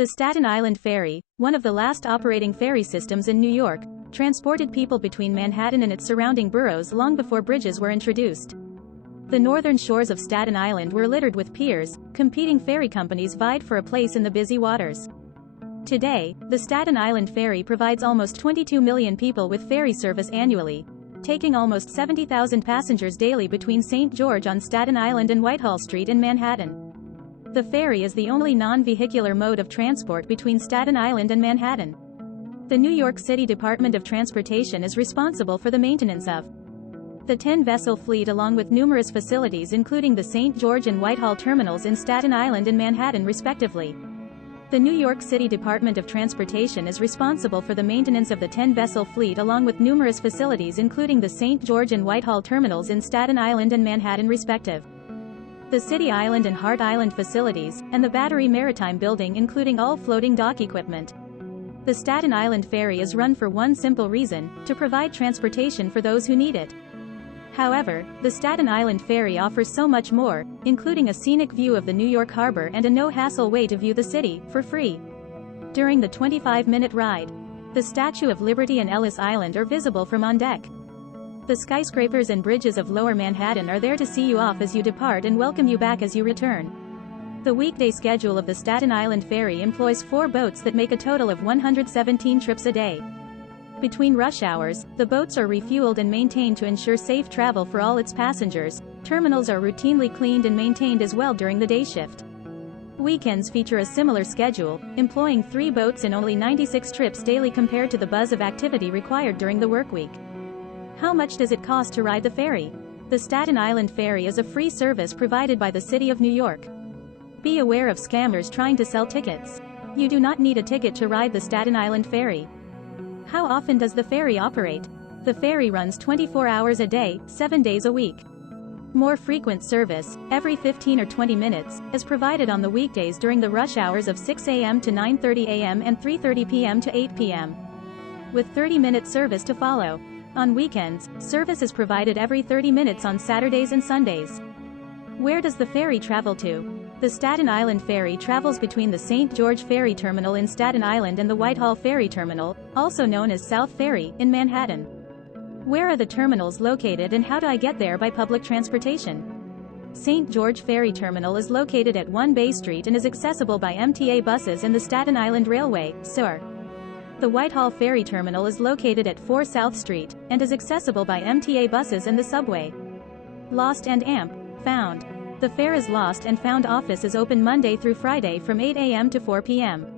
The Staten Island Ferry, one of the last operating ferry systems in New York, transported people between Manhattan and its surrounding boroughs long before bridges were introduced. The northern shores of Staten Island were littered with piers. Competing ferry companies vied for a place in the busy waters. Today, the Staten Island Ferry provides almost 22 million people with ferry service annually, taking almost 70,000 passengers daily between St. George on Staten Island and Whitehall Street in Manhattan. The ferry is the only non-vehicular mode of transport between Staten Island and Manhattan. The New York City Department of Transportation is responsible for the maintenance of the 10-vessel fleet along with numerous facilities including the St. George and Whitehall terminals in Staten Island and Manhattan respectively. The New York City Department of Transportation is responsible for the maintenance of the 10-vessel fleet along with numerous facilities including the St. George and Whitehall terminals in Staten Island and Manhattan respective. The City Island and Hart Island facilities, and the Battery Maritime Building including all floating dock equipment. The Staten Island Ferry is run for one simple reason, to provide transportation for those who need it. However, the Staten Island Ferry offers so much more, including a scenic view of the New York Harbor and a no-hassle way to view the city, for free. During the 25-minute ride, the Statue of Liberty and Ellis Island are visible from on deck. The skyscrapers and bridges of Lower Manhattan are there to see you off as you depart and welcome you back as you return. The weekday schedule of the Staten Island Ferry employs 4 boats that make a total of 117 trips a day. Between rush hours, the boats are refueled and maintained to ensure safe travel for all its passengers. Terminals are routinely cleaned and maintained as well during the day shift. Weekends feature a similar schedule, employing 3 boats and only 96 trips daily compared to the buzz of activity required during the workweek. How much does it cost to ride the ferry? The Staten Island Ferry is a free service provided by the City of New York. Be aware of scammers trying to sell tickets. You do not need a ticket to ride the Staten Island Ferry. How often does the ferry operate? The ferry runs 24 hours a day, 7 days a week. More frequent service, every 15 or 20 minutes, is provided on the weekdays during the rush hours of 6 a.m. to 9:30 a.m. and 3:30 p.m. to 8 p.m. with 30-minute service to follow. On weekends, service is provided every 30 minutes on Saturdays and Sundays. Where does the ferry travel to? The Staten Island Ferry travels between the St. George Ferry Terminal in Staten Island and the Whitehall Ferry Terminal, also known as South Ferry, in Manhattan. Where are the terminals located and how do I get there by public transportation? St. George Ferry Terminal is located at 1 Bay Street and is accessible by MTA buses and the Staten Island Railway, SUR. The Whitehall Ferry Terminal is located at 4 South Street, and is accessible by MTA buses and the subway. Lost and Amp. Found. The Ferry's Lost and Found office is open Monday through Friday from 8 a.m. to 4 p.m.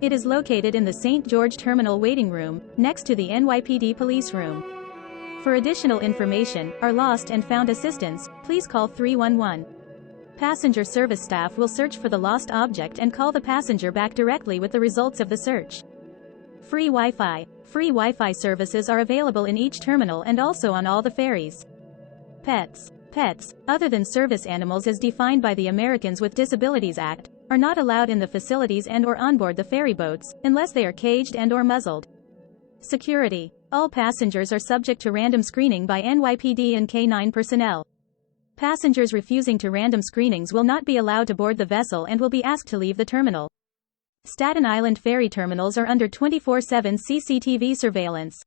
It is located in the St. George Terminal waiting room, next to the NYPD police room. For additional information, or lost and found assistance, please call 311. Passenger service staff will search for the lost object and call the passenger back directly with the results of the search. Free Wi-Fi. Free Wi-Fi services are available in each terminal and also on all the ferries. Pets. Pets, other than service animals as defined by the Americans with Disabilities Act, are not allowed in the facilities and/or onboard the ferry boats, unless they are caged and/or muzzled. Security. All passengers are subject to random screening by NYPD and K-9 personnel. Passengers refusing to random screenings will not be allowed to board the vessel and will be asked to leave the terminal. Staten Island ferry terminals are under 24/7 CCTV surveillance.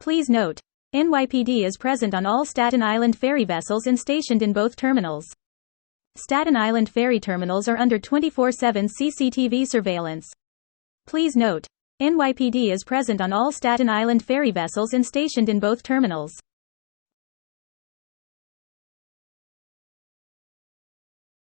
Please note, NYPD is present on all Staten Island ferry vessels and stationed in both terminals. Staten Island ferry terminals are under 24/7 CCTV surveillance. Please note, NYPD is present on all Staten Island ferry vessels and stationed in both terminals.